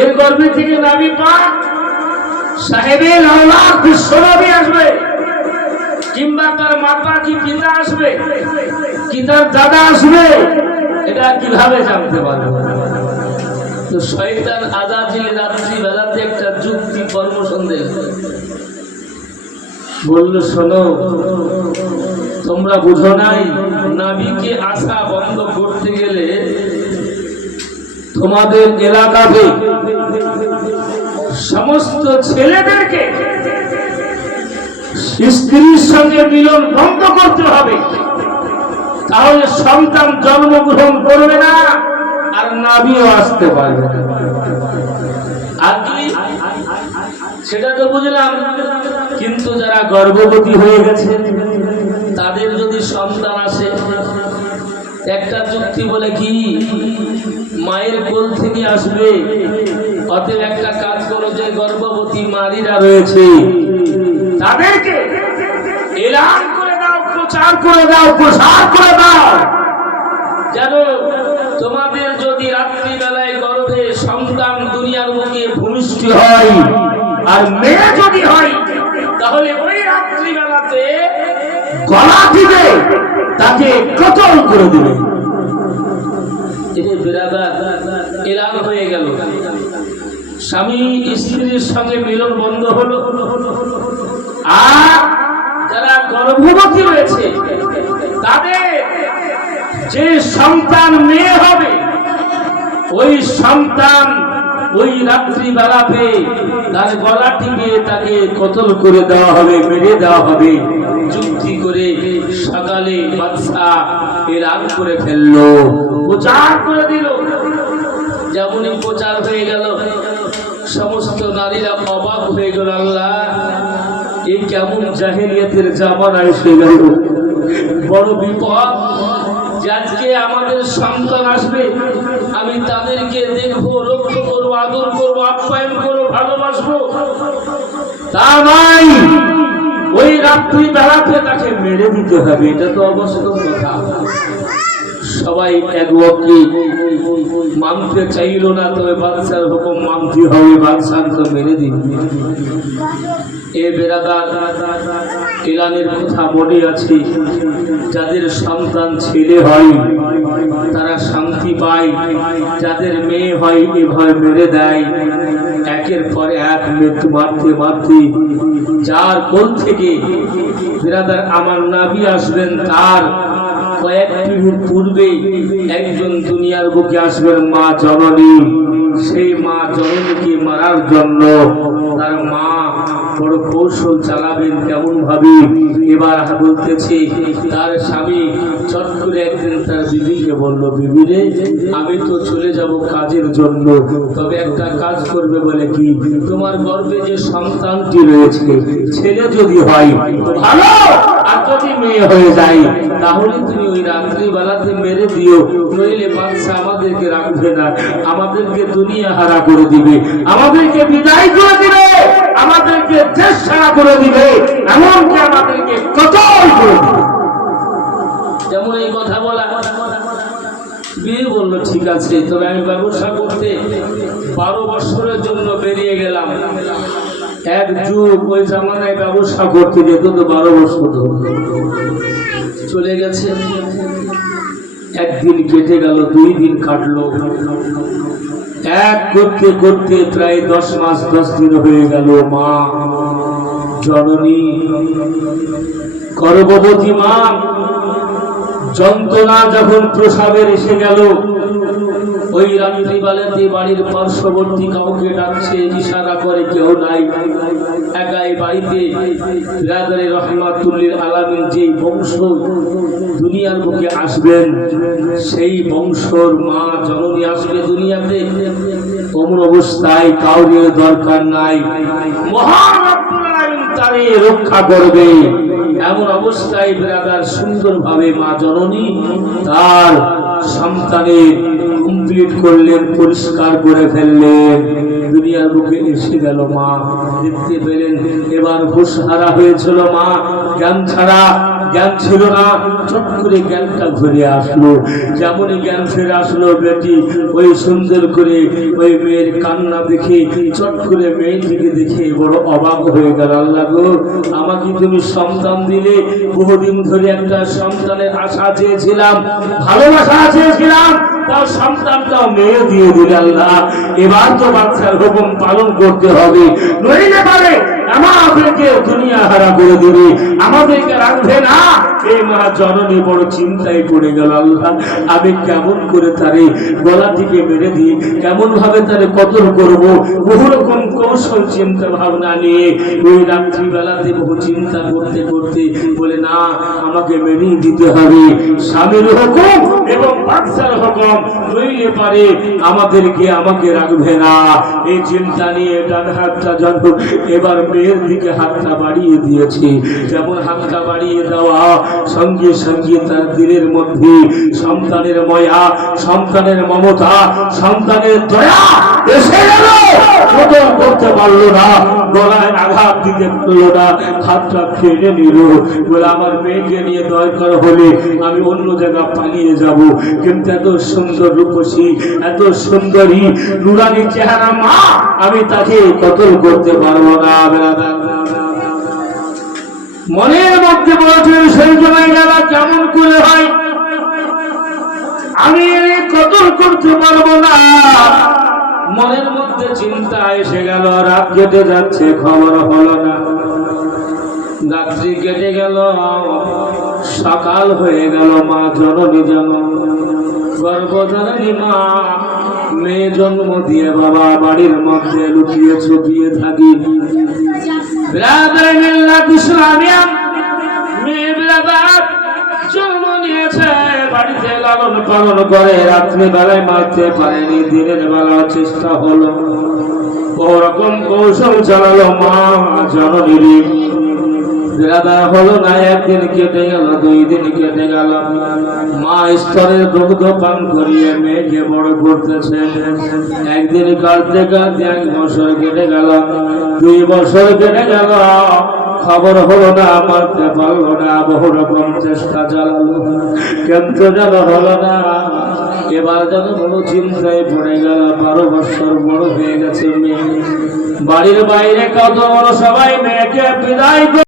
এর গর্ভে থেকে পাক। সাহেবের আসবে। কিংবা তার মাতা কি পিতা আসবে? কি তার দাদা আসবে? এটা কীভাবে জানতে পারবে? তো শয়তান আজাদিল রাত্রি বেলাতে একটা যুক্তি কর্ম সন্দেহ বলল, শোনো, তোমরা বুঝো নাই, নাবিকে আশা বন্ধ করতে গেলে তোমাদের এলাকাতে সমস্ত ছেলেদেরকে স্ত্রীর সঙ্গে মিলন বন্ধ করতে হবে। তাহলে সন্তান জন্মগ্রহণ করবে না, আর নাবিও আসতে পারবে আর সেটা তো বুঝলাম, কিন্তু যারা গর্ভবতী হয়ে গেছে, তাদের যদি সন্তান আসে একটা যুক্তি বলে কি? মায়ের কোল থেকে আসবে। অতএব একটা কাজ করো যে গর্ভবতী নারীরা রয়েছে, তাদেরকে এলান করে দাও, প্রচার করে দাও, প্রসার করে দাও। যেন তোমাদের যদি রাত্রিবেলায় গর্ভে সন্তান দুনিয়ার মুখে ভূমিষ্ঠ হয়, আর মেয়ে যদি হয়, তাহলে ওই রাত্রিবেলাতে গলা দিবে তাকে কতল করে দিবে? এলান হয়ে গেল। স্বামী স্ত্রীর সঙ্গে মিলন বন্ধ হলো। আর যারা গর্ভবতী রয়েছে, তাদের যে সন্তান মেয়ে হবে, ওই সন্তান ওই রাত্রি বেলাতে তার গলা টিপে তাকে কতল করে দেওয়া হবে, মেরে দেওয়া হবে। যুক্তি করে সকালে বাদশা এর আগ করে ফেলল। প্রচার করে দিল। যেমনই প্রচার হয়ে গেল, সমস্ত নারীরা অবাক হয়ে গেল, আল্লাহ এই কেমন জাহেলিয়াতের জামানা এসে গেল। বড় বিপদ আজকে আমাদের সন্তান আসবে, আমি তাদেরকে দেখব লক্ষ্য করব, আদর করব, আপ্যায়ন করব, ভালোবাসবো। তা নাই ওই রাত্রি বেলাতে তাকে মেরে দিতে হবে, এটা তো অবশ্য কথা। সবাই এক ওয়াক্তি মানতে চাইল না তবে বাদশার হুকুম মানতে হবে বাদশাহ তো মেরে দিন। এ বেড়াদার ইরানের কথা মনে আছে, যাদের সন্তান ছেলে হয়, তারা শান্তি পায়, যাদের মেয়ে হয় এভাবে মেরে দেয়। একের পর এক মৃত্যু মারতে মারতে যার কোন থেকে আমার নাবি আসবেন তার কয়েক পিঢ়ির পূর্বে একজন দুনিয়ার বুকে আসবেন মা জননী। সেই মা জননীকে মারার জন্য তার মা বড় কৌশল চালাবেন কেমন ভাবে এবার বলতেছে, তার স্বামী চট করে একদিন তার বিবিকে বলল বিবি রে আমি তো চলে যাব কাজের জন্য। তবে একটা কাজ করবে বলে কি? তোমার গর্বে যে সন্তানটি রয়েছে, ছেলে যদি হয় ভালো! আর যদি মেয়ে হয়ে যায়, তাহলে তুমি ওই রাত্রি বেলাতে মেরে দিও, নইলে বাদশা আমাদেরকে রাখবে না, আমাদেরকে দুনিয়া হারা করে দিবে, আমাদেরকে বিদায় করে দিবে, আমাদেরকে দেশ করে দিবে, এমনকি আমাদেরকে যেমন এই কথা বলা, বিয়ে বলল, ঠিক আছে, তবে আমি ব্যবসা করতে বারো বছরের জন্য বেরিয়ে গেলাম। এক যুগ ওই জামানায় ব্যবসা করতে যেত তো বারো বছর। চলে গেছে একদিন কেটে গেল, দুই দিন কাটলো এক করতে করতে প্রায় দশ মাস, দশ দিন হয়ে গেল, মা, জননী, গর্ভবতী মা, যন্ত্রণা যখন প্রসাবের এসে গেল ওই রাত্রিবেলাতে বাড়ির পার্শ্ববর্তী কাউকে ডাকছে, ইশারা করে কেউ নাই। একাই বাড়িতে রাজারে রহমাতুল্লির আলামিন যে বংশ দুনিয়ার বুকে আসবেন, সেই বংশর মা জননী আসবে দুনিয়াতে। অমন অবস্থায় কাউরে দরকার নাই। তারে রক্ষা করবে। এমন অবস্থায় ব্রাদার সুন্দরভাবে মা জননী তার সন্তানের কমপ্লিট করলেন, পরিষ্কার করে ফেললেন। দুনিয়ার বুকে এসে গেল মা, দেখতে পেলেন এবার হুশ হারা হয়েছিল মা। জ্ঞান ছাড়া, জ্ঞান ছিল না, চট করে জ্ঞানটা ঘুরে আসলো। যেমনই জ্ঞান ফিরে আসলো, বেটি, ওই সুন্দর করে ওই মেয়ের কান্না দেখে, চট করে মেয়েটিকে দেখে বড় অবাক হয়ে গেল। আল্লাহ গো, আমাকে তুমি সন্তান দিলে, বহুদিন ধরে একটা সন্তানের আশা চেয়েছিলাম, ভালোবাসা চেয়েছিলাম তাও সন্তানটাও মেয়ে দিয়ে দিলে আল্লাহ, এবার তো বাচ্চার হুকুম পালন করতে হবে। নইলে পারে, আমাদেরকে দুনিয়া হারা করে দিবে। আমাদেরকে রাখবে না। আমাকে মেনেই দিতে হবে। স্বামীর হুকুম এবং বাচ্চার হুকুম নইলে পারে, আমাদেরকে আমাকে রাখবে না। এই চিন্তা নিয়ে ডান হাতটা যখন এবার মেয়ের দিকে হাতটা বাড়িয়ে দিয়েছে। যেমন হাতটা বাড়িয়ে দেওয়া সঙ্গে সঙ্গে তার দিলের মধ্যে সন্তানের ময়া, সন্তানের মমতা, সন্তানের দয়া এসে গেল। করতে পারল না, গলায় আঘাত দিতে পারল না, হাতটা ফেলে নিল। বলে, আমার মেয়েকে নিয়ে দরকার হলে আমি অন্য জায়গা পালিয়ে যাব। কিন্তু এত সুন্দর রূপসী, এত সুন্দরী, নুরানি চেহারা মা, আমি তাকে কতল করতে পারব না, বেড়াদার। মনের মধ্যে বলছে, সেই গেলা কেমন করে হয়, আমি কদর করতে পারব না। মনের মধ্যে চিন্তা এসে গেল, রাত কেটে যাচ্ছে, খবর হলো না। রাত্রি কেটে গেল, সকাল হয়ে গেল, মা জননী জন গর্ভধারণী মা, মেয়ে জন্ম দিয়ে বাবা বাড়ির মধ্যে লুকিয়ে ছুপিয়ে থাকি। ব্রাদার মিল্লাত ইসলামিয়া বাড়িতে লালন পালন করে রাত্রে বেলায় মারতে পারেনি, দিনের বেলা চেষ্টা হলো। ওরকম কৌশল চালালো মা, জননী হলো না, একদিন কেটে গেল, দুই দিন কেটে গেল। মা দুগ্ধ পান করিয়ে মেয়েকে বড় করতেছে। একদিন এক বছর কেটে গেল, দুই বছর কেটে গেল। খবর হলো না, মারতে পারল না, বহু রকম চেষ্টা চালালো। কিন্তু যেন হলো না, এবার যেন বড় চিন্তায় পড়ে গেল, বারো বছর বড় হয়ে গেছে মেয়ে। বাড়ির বাইরে কত বড় সবাই মেয়েকে বিদায়